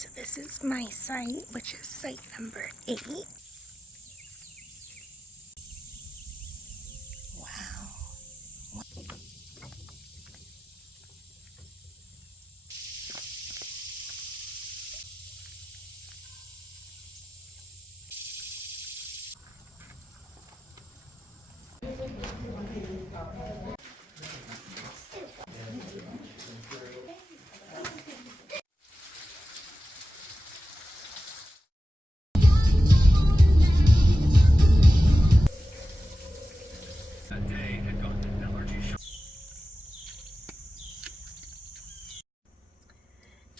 So this is my site, which is site number 8. Wow.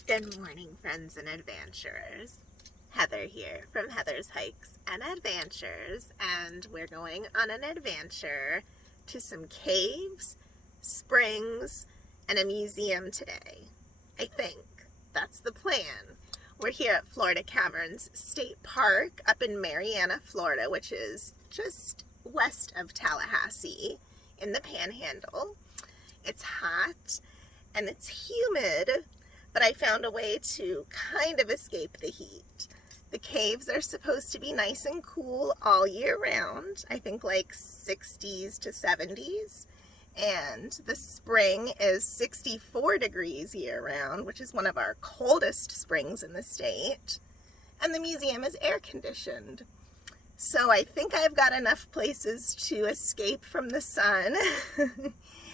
Good morning, friends and adventurers. Heather here from Heather's Hikes and Adventures, and we're going on an adventure to some caves, springs, and a museum today. I think that's the plan. We're here at Florida Caverns State Park up in Marianna, Florida, which is just west of Tallahassee in the Panhandle. It's hot and it's humid, but I found a way to kind of escape the heat. The caves are supposed to be nice and cool all year round, I think like 60s to 70s. And the spring is 64 degrees year round, which is one of our coldest springs in the state. And the museum is air conditioned. So I think I've got enough places to escape from the sun.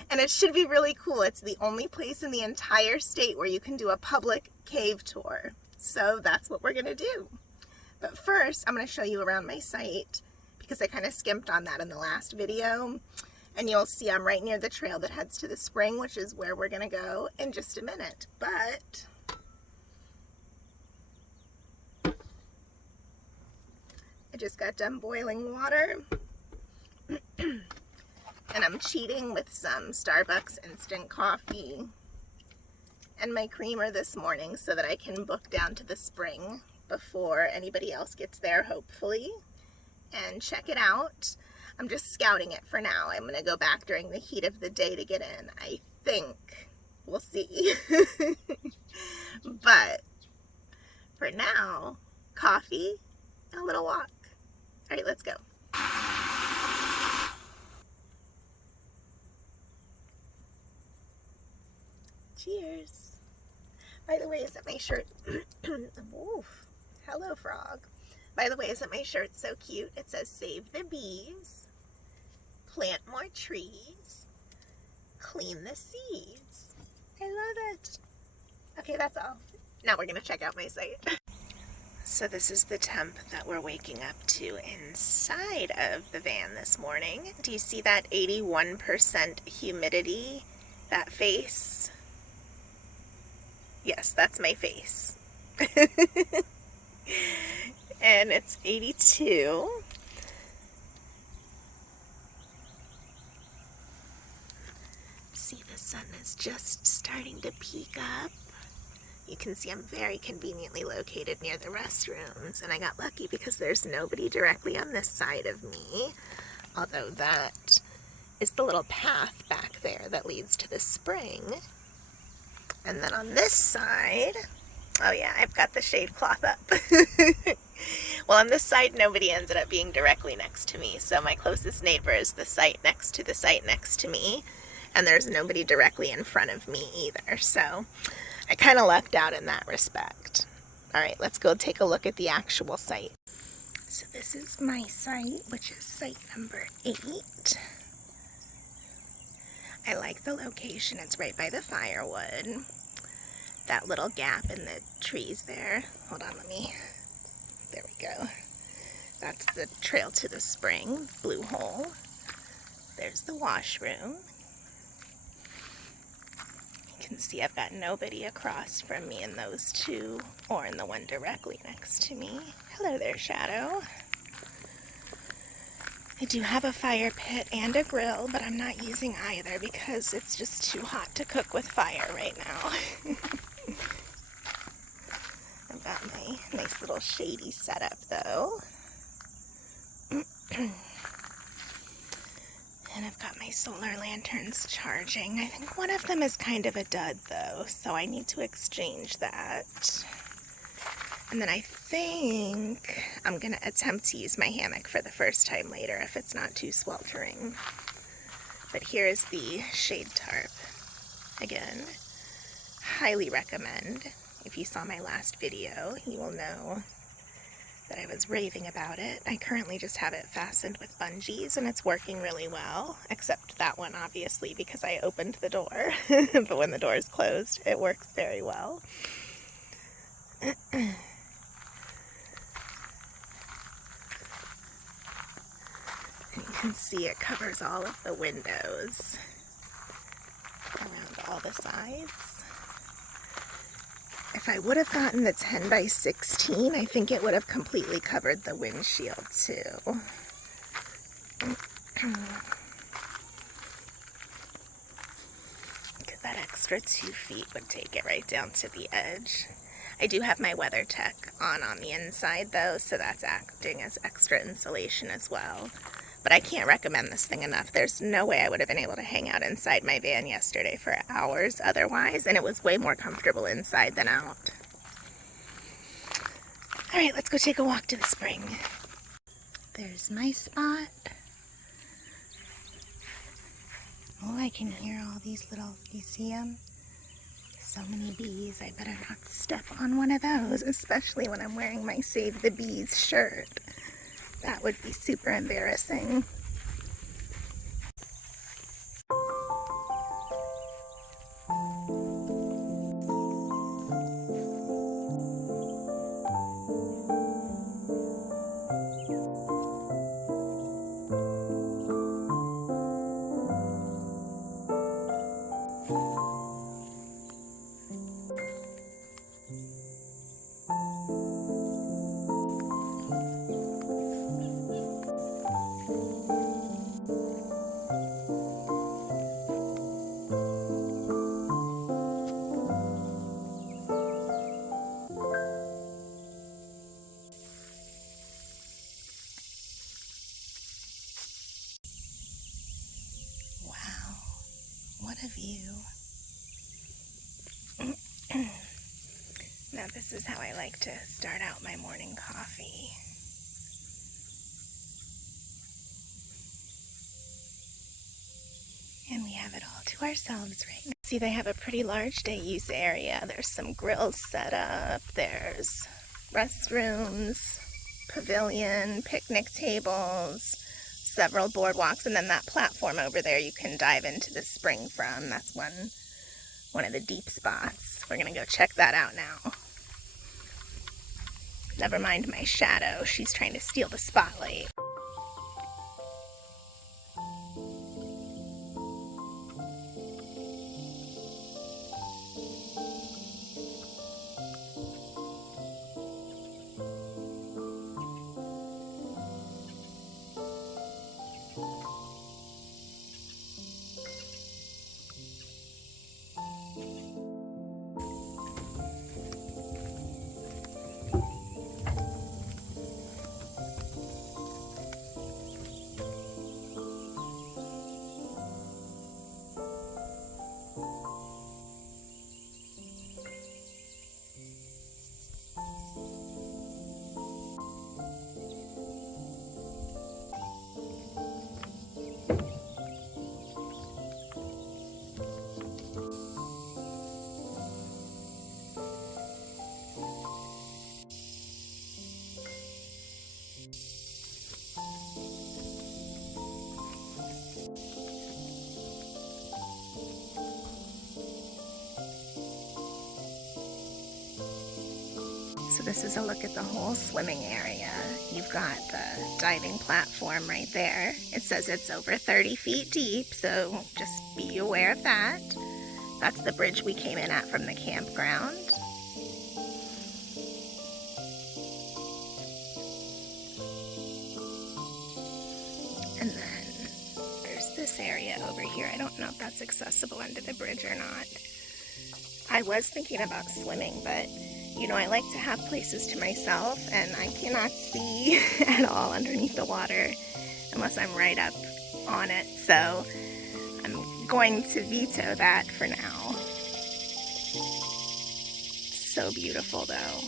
And it should be really cool. It's the only place in the entire state where you can do a public cave tour. So that's what we're going to do. But first, I'm going to show you around my site because I kind of skimped on that in the last video. And you'll see I'm right near the trail that heads to the spring, which is where we're going to go in just a minute. But I just got done boiling water. And I'm cheating with some Starbucks instant coffee and my creamer this morning so that I can book down to the spring before anybody else gets there, hopefully, and check it out. I'm just scouting it for now. I'm going to go back during the heat of the day to get in, I think. We'll see. But for now, coffee and a little walk. All right, let's go. Cheers. By the way, isn't my shirt... Oof. Hello, frog. By the way, isn't my shirt so cute? It says, save the bees, plant more trees, clean the seas. I love it. Okay, that's all. Now we're going to check out my site. So this is the temp that we're waking up to inside of the van this morning. Do you see that 81% humidity? That face? Yes, that's my face. And it's 82. See, the sun is just starting to peek up. You can see I'm very conveniently located near the restrooms, and I got lucky because there's nobody directly on this side of me, although that is the little path back there that leads to the spring. And then on this side, oh yeah, I've got the shade cloth up. Well, on this side, nobody ended up being directly next to me. So my closest neighbor is the site next to the site next to me. And there's nobody directly in front of me either. So I kind of lucked out in that respect. All right, let's go take a look at the actual site. So this is my site, which is site number 8. I like the location. It's right by the firewood. That little gap in the trees there. Hold on, there we go. That's the trail to the spring, blue hole. There's the washroom. You can see I've got nobody across from me in those two, or in the one directly next to me. Hello there, Shadow. I do have a fire pit and a grill, but I'm not using either because it's just too hot to cook with fire right now. I've got my nice little shady setup though. And I've got my solar lanterns charging. I think one of them is kind of a dud though, so I need to exchange that. And then I think I'm going to attempt to use my hammock for the first time later if it's not too sweltering. But here is the shade tarp. Again, highly recommend. If you saw my last video, you will know that I was raving about it. I currently just have it fastened with bungees and it's working really well, except that one obviously because I opened the door. But when the door is closed, it works very well. And you can see it covers all of the windows around all the sides. If I would have gotten the 10 by 16, I think it would have completely covered the windshield too. Because that extra 2 feet would take it right down to the edge. I do have my WeatherTech on the inside though, so that's acting as extra insulation as well. But I can't recommend this thing enough. There's no way I would have been able to hang out inside my van yesterday for hours otherwise, and it was way more comfortable inside than out. All right, let's go take a walk to the spring. There's my spot. Oh, I can hear all these little, you see them? So many bees. I better not step on one of those, especially when I'm wearing my Save the Bees shirt. That would be super embarrassing. What a view. Now this is how I like to start out my morning coffee. And we have it all to ourselves right now. See, they have a pretty large day use area. There's some grills set up. There's restrooms, pavilion, picnic tables, several boardwalks, and then that platform over there you can dive into the spring from. That's one of the deep spots. We're gonna go check that out now. Never mind my shadow. She's trying to steal the spotlight. So this is a look at the whole swimming area. You've got the diving platform right there. It says it's over 30 feet deep, so just be aware of that. That's the bridge we came in at from the campground. And then there's this area over here. I don't know if that's accessible under the bridge or not. I was thinking about swimming, but you know, I like to have places to myself, and I cannot see at all underneath the water unless I'm right up on it, so I'm going to veto that for now. So beautiful, though.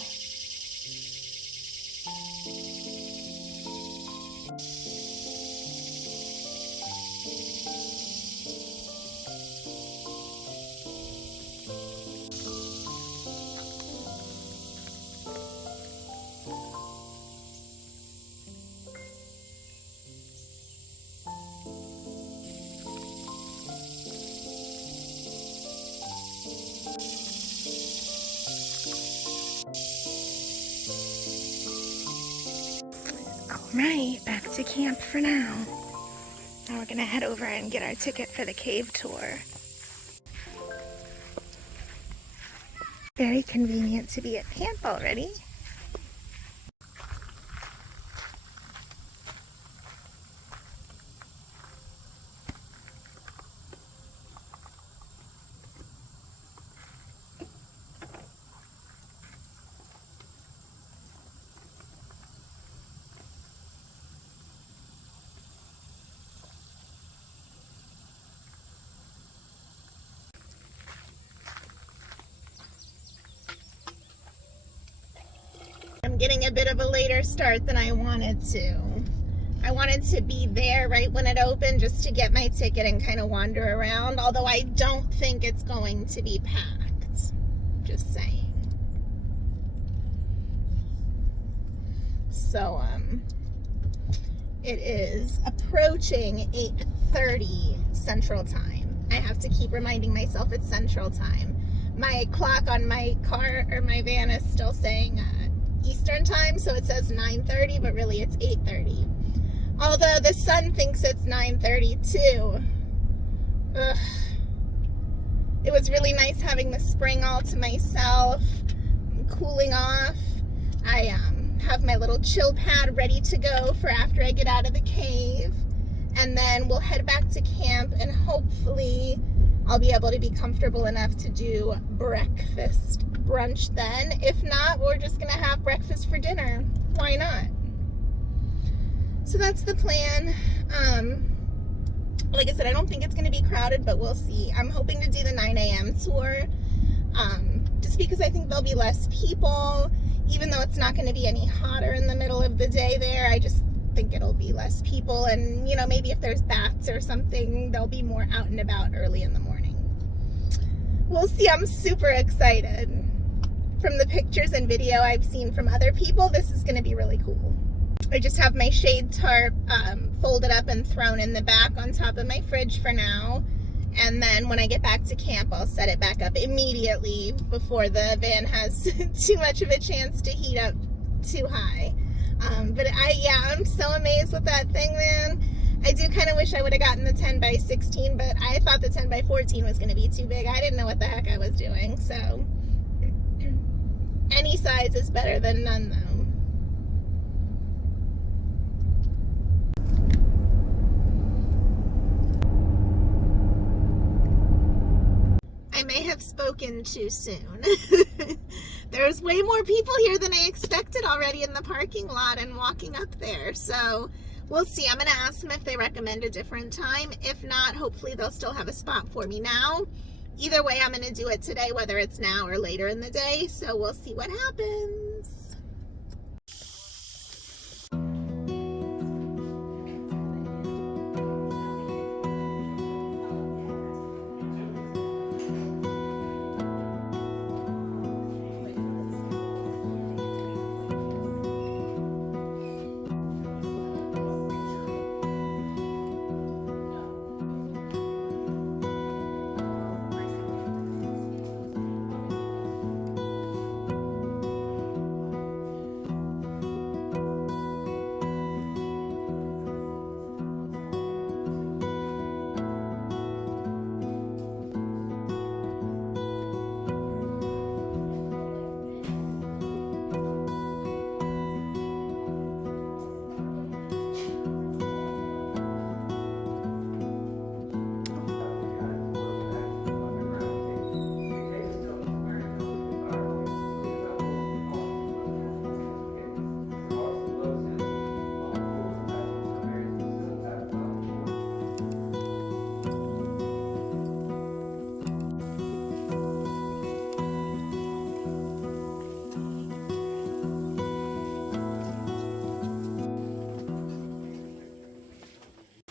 Right, back to camp for now. Now we're gonna head over and get our ticket for the cave tour. Very convenient to be at camp already. I'm getting a bit of a later start than I wanted to. I wanted to be there right when it opened just to get my ticket and kind of wander around, although I don't think it's going to be packed. Just saying. So, it is approaching 8:30 Central Time. I have to keep reminding myself it's Central Time. My clock on my car or my van is still saying Eastern Time, so it says 9:30, but really it's 8:30. Although the sun thinks it's 9:30 too. Ugh. It was really nice having the spring all to myself, cooling off. I have my little chill pad ready to go for after I get out of the cave. And then we'll head back to camp and hopefully I'll be able to be comfortable enough to do brunch then. If not, we're just gonna have breakfast for dinner. Why not? So that's the plan. Like I said, I don't think it's gonna be crowded, but we'll see. I'm hoping to do the 9 a.m. tour, just because I think there'll be less people, even though it's not gonna be any hotter in the middle of the day there. I just think it'll be less people, and you know, maybe if there's bats or something, they'll be more out and about early in the morning. We'll see. I'm super excited. From the pictures and video I've seen from other people, this is gonna be really cool. I just have my shade tarp folded up and thrown in the back on top of my fridge for now. And then when I get back to camp, I'll set it back up immediately before the van has too much of a chance to heat up too high. But I'm so amazed with that thing, man. I do kind of wish I would have gotten the 10 by 16, but I thought the 10 by 14 was going to be too big. I didn't know what the heck I was doing, so any size is better than none, though. I may have spoken too soon. There's way more people here than I expected already in the parking lot and walking up there. So we'll see. I'm going to ask them if they recommend a different time. If not, hopefully they'll still have a spot for me now. Either way, I'm going to do it today, whether it's now or later in the day. So we'll see what happens.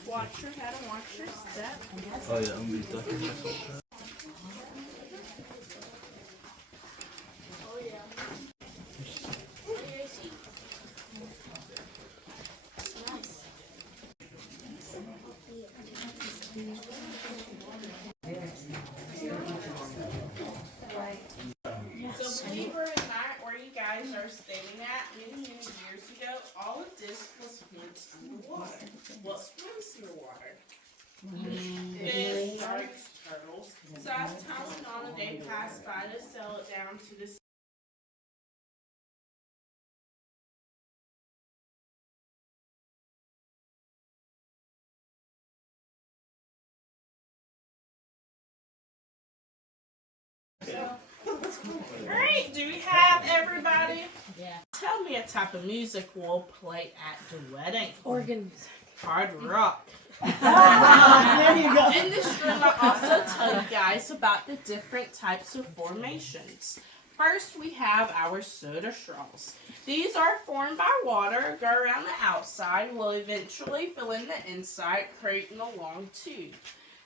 Watch your head and watch your step. Oh yeah, I'm gonna be ducking myself. So believe it or not, where you guys are staying at many years ago, all of this was water. What swims in the water? Fish, sharks, turtles. So as time went on and they passed by, they settled down to the Alright, do we have everybody? Yeah. Tell me a type of music we'll play at the wedding. Organ. Hard rock. There you go. In this room, I'll also tell you guys about the different types of formations. First, we have our soda straws. These are formed by water, go around the outside, will eventually fill in the inside, creating a long tube.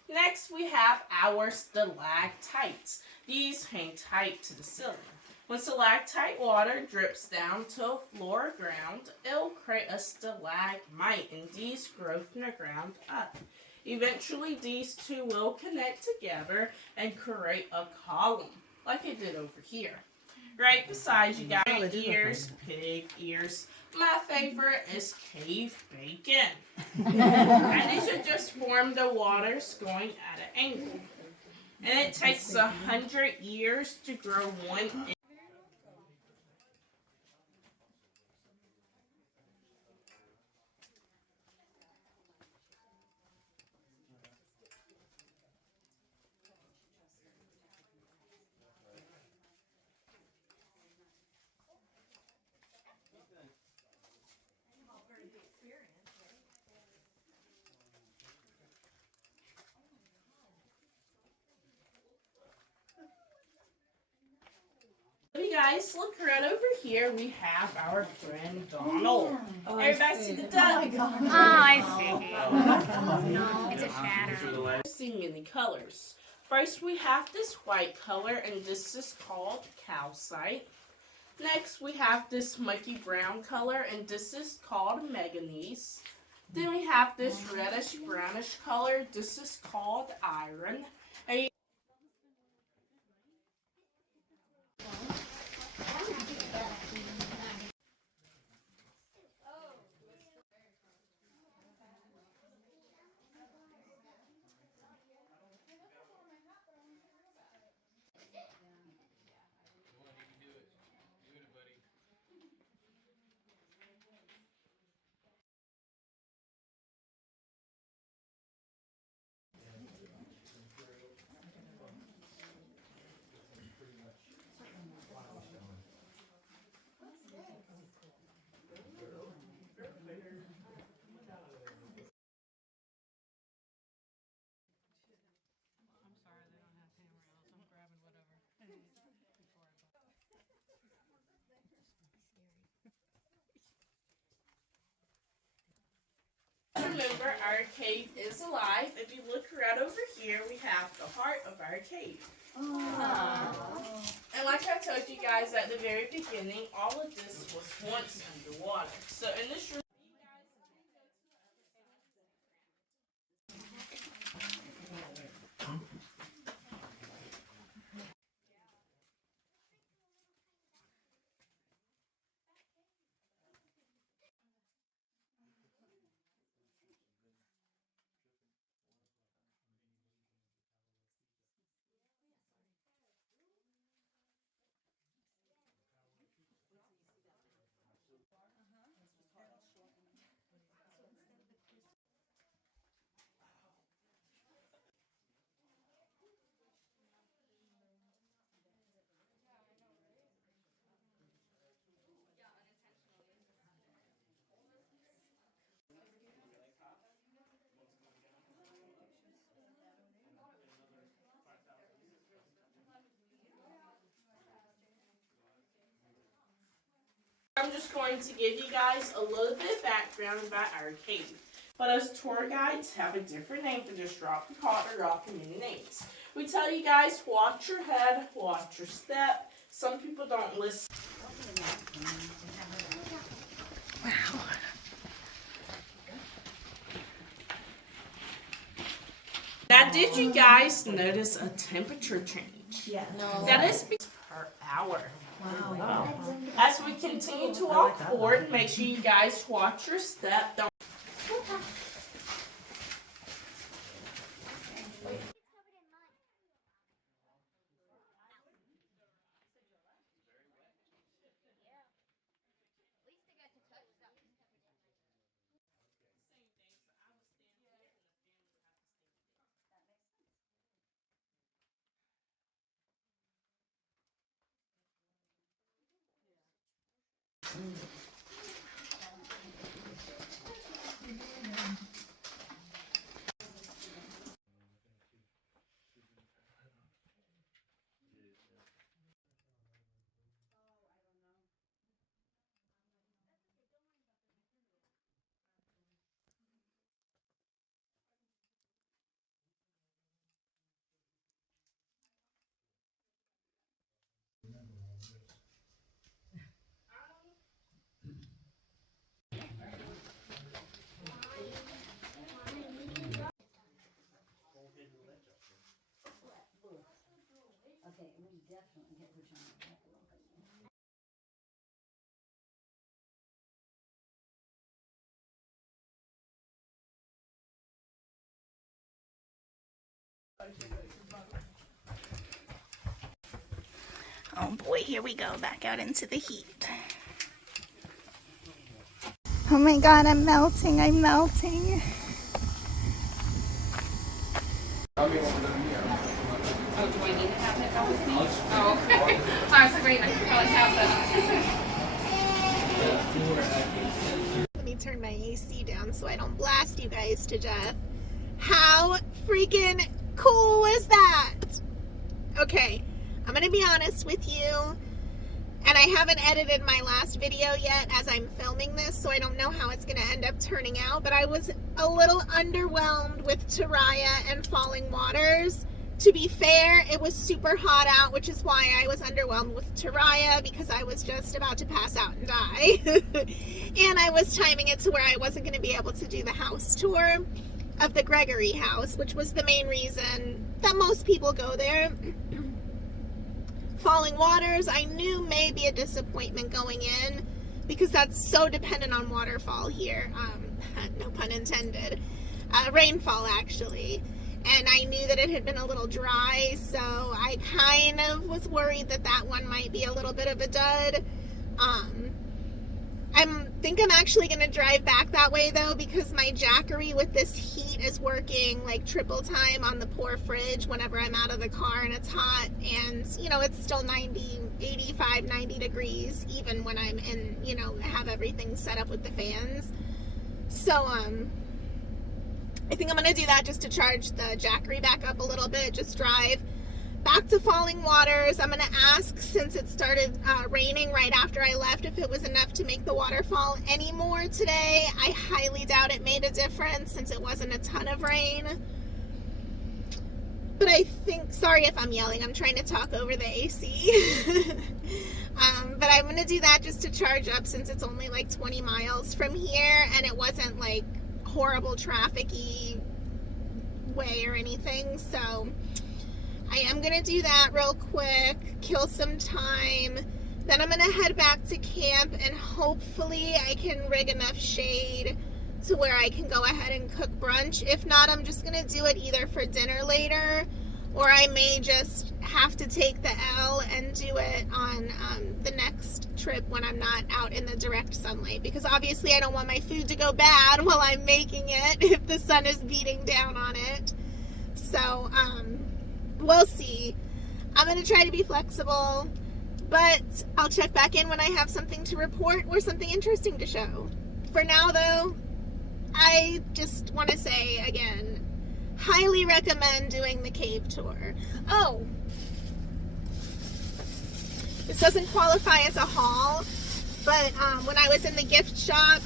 Next, we have our stalactites. These hang tight to the ceiling. When stalactite water drips down to a floor ground, it'll create a stalagmite, and these grow from the ground up. Eventually, these two will connect together and create a column, like it did over here. Right beside you got ears, pig ears. My favorite is cave bacon. And these are just formed the waters going at an angle. And it takes 100 years to grow one inch. Hey guys, look right over here. We have our friend Donald. Everybody see the duck? Oh, I see. No, it's a shadow. See many colors. First, we have this white color, and this is called calcite. Next, we have this smoky brown color, and this is called manganese. Then we have this reddish brownish color. This is called iron. And remember, our cave is alive. If you look right over here, we have the heart of our cave. And like I told you guys at the very beginning, all of this was once underwater. So in this room, I'm just going to give you guys a little bit of background about our cave. But us tour guides have a different name for this rock. We call it a rock in many names. We tell you guys, watch your head, watch your step. Some people don't listen. Wow. Now, did you guys notice a temperature change? Yeah. No. That is per hour. Wow. As we continue to walk forward, make sure you guys watch your step. Don't Okay, we definitely get her trying to walk along. Oh boy, here we go, back out into the heat. Oh my god, I'm melting, I'm melting. Oh, do I need to have it with me? Oh, okay. I was like, wait, I could probably have that. Let me turn my AC down so I don't blast you guys to death. How freaking cool was that? Okay, I'm gonna be honest with you, and I haven't edited my last video yet as I'm filming this, so I don't know how it's gonna end up turning out, but I was a little underwhelmed with Terra and Falling Waters. To be fair, it was super hot out, which is why I was underwhelmed with Terra, because I was just about to pass out and die. And I was timing it to where I wasn't going to be able to do the house tour of the Gregory house, which was the main reason that most people go there. Falling Waters, I knew may be a disappointment going in, because that's so dependent on waterfall here. No pun intended. Rainfall, actually. And I knew that it had been a little dry, so I kind of was worried that that one might be a little bit of a dud. I think I'm actually going to drive back that way, though, because my Jackery with this heat is working like triple time on the poor fridge whenever I'm out of the car and it's hot. And, you know, it's still 85, 90 degrees, even when I'm in, you know, have everything set up with the fans. So, I think I'm going to do that just to charge the Jackery back up a little bit, just drive back to Falling Waters. I'm going to ask, since it started raining right after I left, if it was enough to make the waterfall anymore today. I highly doubt it made a difference since it wasn't a ton of rain. But I think, sorry if I'm yelling, I'm trying to talk over the AC. But I'm going to do that just to charge up since it's only like 20 miles from here and it wasn't like horrible traffic-y way or anything, so I am gonna do that real quick, kill some time, then I'm gonna head back to camp and hopefully I can rig enough shade to where I can go ahead and cook brunch. If not, I'm just gonna do it either for dinner later, or I may just have to take the L and do it on the next trip when I'm not out in the direct sunlight, because obviously I don't want my food to go bad while I'm making it if the sun is beating down on it. So we'll see. I'm gonna try to be flexible, but I'll check back in when I have something to report or something interesting to show. For now though, I just want to say again, highly recommend doing the cave tour. Oh, this doesn't qualify as a haul, but when I was in the gift shop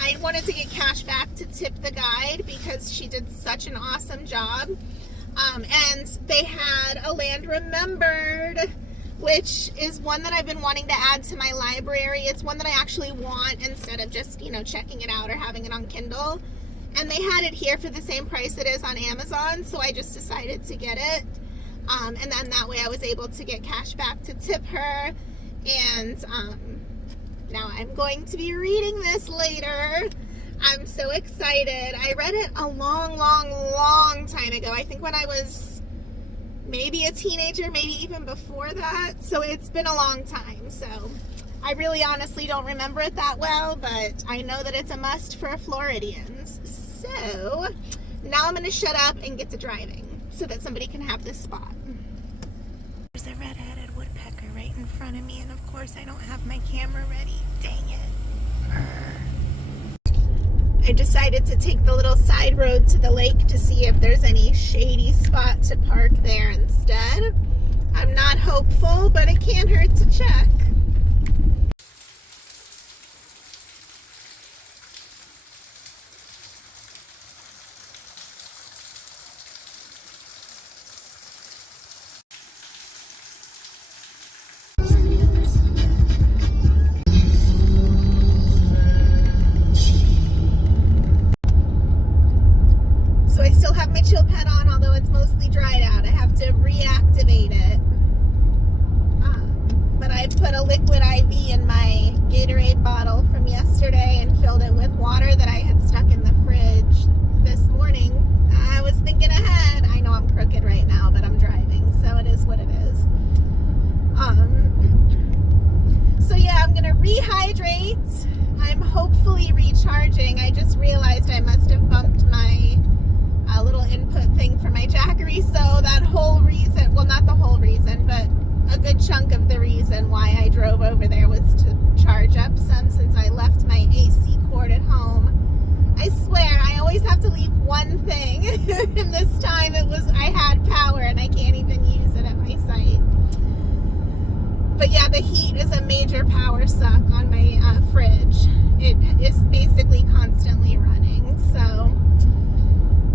I wanted to get cash back to tip the guide because she did such an awesome job. And they had a Land Remembered, which is one that I've been wanting to add to my library. It's one that I actually want instead of just, you know, checking it out or having it on Kindle. And they had it here for the same price it is on Amazon, so I just decided to get it. And then that way I was able to get cash back to tip her. And now I'm going to be reading this later. I'm so excited. I read it a long time ago. I think when I was maybe a teenager, maybe even before that. So it's been a long time. So I really honestly don't remember it that well, but I know that it's a must for Floridians. So now I'm going to shut up and get to driving so that somebody can have this spot. There's a red-headed woodpecker right in front of me, and of course I don't have my camera ready. Dang I decided to take the little side road to the lake to see if there's any shady spot to park there instead. I'm not hopeful, but it can't hurt to check. So I still have my chill pad on, although it's mostly dried out. I have to reactivate it. But I put a liquid IV in my Gatorade bottle from yesterday and filled it with water that I had stuck in the fridge this morning. I was thinking ahead. I know I'm crooked right now, but I'm driving, so it is what it is. So yeah, I'm gonna rehydrate. I'm hopefully recharging. I just realized I must have bumped my little input thing for my Jackery, so that whole reason, well, not the whole reason, but a good chunk of the reason why I drove over there was to charge up some, since I left my AC cord at home. I swear, I always have to leave one thing, and this time I had power and I can't even use it at my site. But yeah, the heat is a major power suck on my fridge. It is basically constantly running, so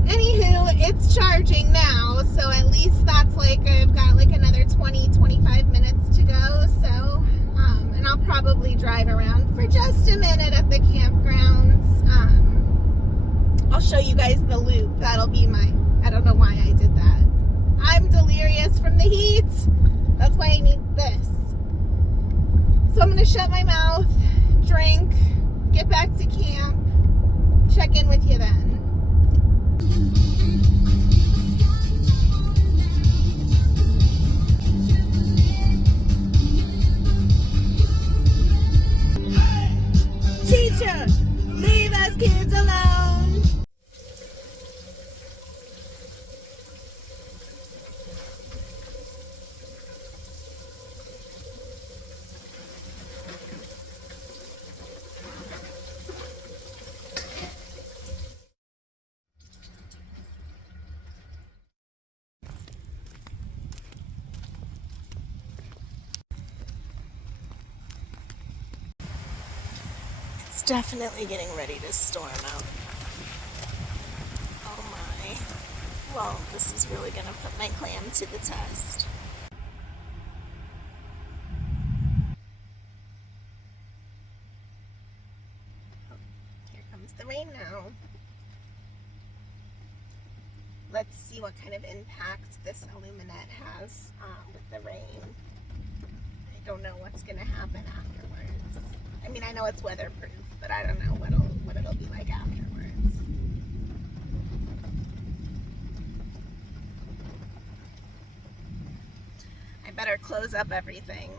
anywho, it's charging now, so at least that's like, I've got like another 20-25 minutes to go, so, and I'll probably drive around for just a minute at the campgrounds. I'll show you guys the loop. That'll be I don't know why I did that. I'm delirious from the heat. That's why I need this. So I'm gonna shut my mouth, drink, get back to camp, check in with you then. Teacher, leave us kids alone. It's definitely getting ready to storm out. Oh my. Well, this is really gonna put my clam to the test. Oh, here comes the rain now. Let's see what kind of impact this aluminette has with the rain. I don't know what's gonna happen afterwards. I mean, I know it's weatherproof, but I don't know what it'll be like afterwards. I better close up everything.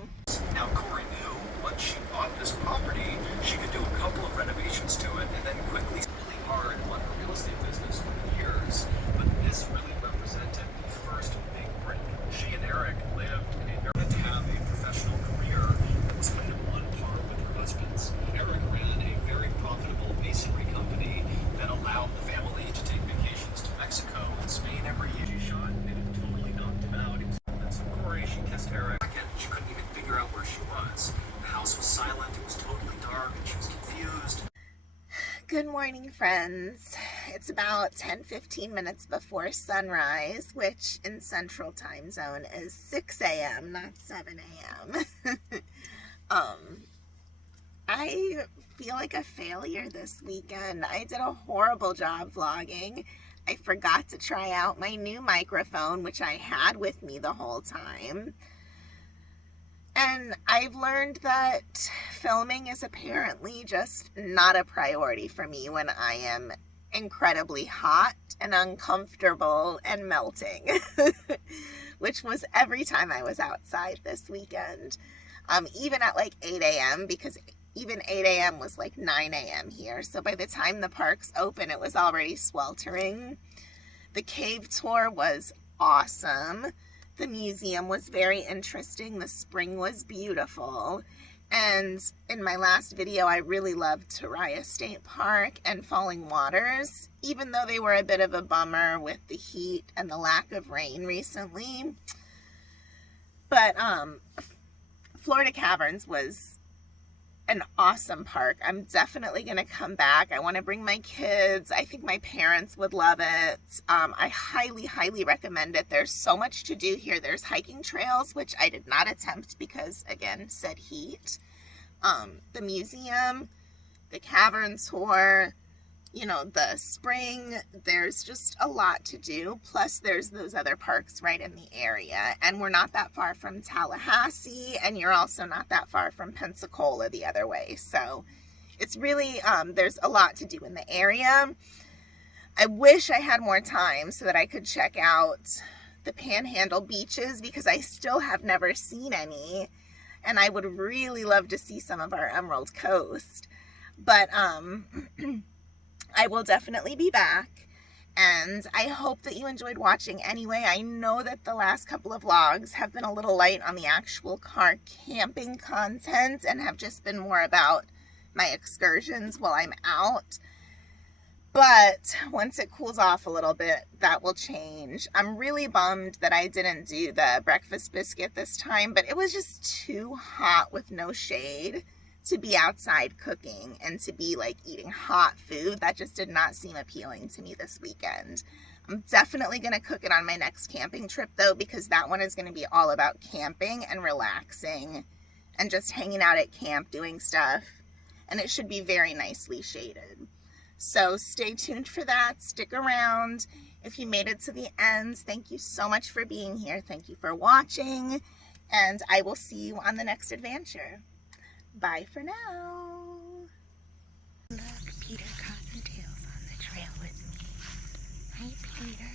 Now, Corey knew once she bought this property, she could do a couple of renovations to it and then quickly really hard on her real estate business for years. But this really represented the first big break. She and Eric lived in a very to have a professional career that was kind of on par with her husband's. Eric ran a very profitable masonry company that allowed the family to take vacations to Mexico and Spain every year. She shot and it totally knocked him out. And so Corey, she kissed Eric and she couldn't even figure out where she was. The house was silent, it was totally dark, and she was confused. Good morning, friends. It's about 10-15 minutes before sunrise, which in Central Time Zone is 6 a.m., not 7 a.m. I feel like a failure this weekend. I did a horrible job vlogging. I forgot to try out my new microphone, which I had with me the whole time. And I've learned that filming is apparently just not a priority for me when I am incredibly hot and uncomfortable and melting, which was every time I was outside this weekend. Even at like 8 a.m. because even 8 a.m. was like 9 a.m. here. So by the time the parks open, it was already sweltering. The cave tour was awesome. The museum was very interesting. The spring was beautiful. And in my last video, I really loved Terra State Park and Falling Waters, even though they were a bit of a bummer with the heat and the lack of rain recently. But Florida Caverns was an awesome park. I'm definitely going to come back. I want to bring my kids. I think my parents would love it. I highly, highly recommend it. There's so much to do here. There's hiking trails, which I did not attempt because, again, said heat. The museum, the cavern tour, you know, the spring. There's just a lot to do. Plus, there's those other parks right in the area. And we're not that far from Tallahassee, and you're also not that far from Pensacola the other way. So it's really, there's a lot to do in the area. I wish I had more time so that I could check out the Panhandle beaches, because I still have never seen any. And I would really love to see some of our Emerald Coast. But, I will definitely be back, and I hope that you enjoyed watching anyway. I know that the last couple of vlogs have been a little light on the actual car camping content and have just been more about my excursions while I'm out. But once it cools off a little bit, that will change. I'm really bummed that I didn't do the breakfast biscuit this time, but it was just too hot with no shade to be outside cooking and to be like eating hot food. That just did not seem appealing to me this weekend. I'm definitely going to cook it on my next camping trip though, because that one is going to be all about camping and relaxing and just hanging out at camp doing stuff. And it should be very nicely shaded. So stay tuned for that. Stick around. If you made it to the end, thank you so much for being here. Thank you for watching, and I will see you on the next adventure. Bye for now. Look, Peter caught the tails on the trail with me. Hi, Peter.